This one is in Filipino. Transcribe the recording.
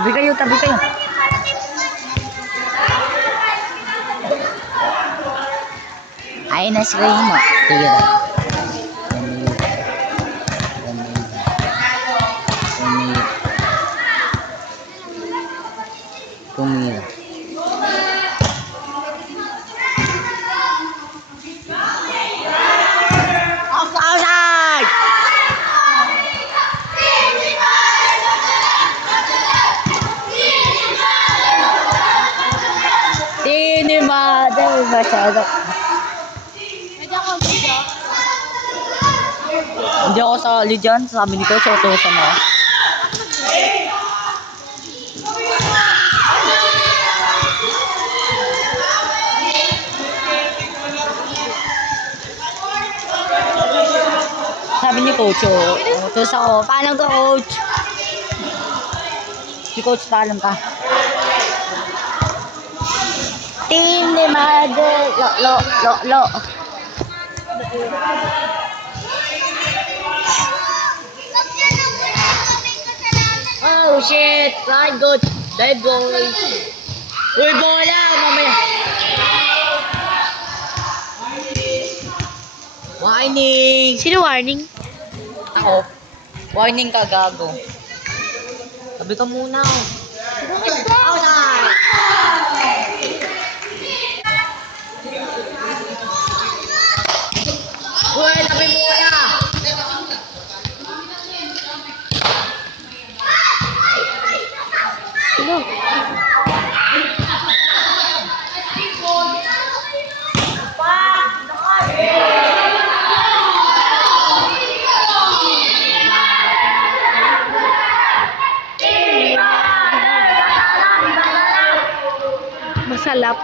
Tabi kayo, tabi kayo. Ay, na si Reyno. Tira. Tumira. Outside! Tinimada. Masyado. Hindi ako sali dyan. Sabi ni Coach, utusan ako. Sabi ni Coach, utos ako. Paalam ka, Coach? Si Coach, paalam ka. Team ni Mother. Lo. Oh, shit. Right, good. Dead boy. Uy, bola. Mamaya. Warning. Sino warning? Ako. Warning ka, gago. Sabi ka muna. Outside. Uy, sabi muna. Sino? Masalap.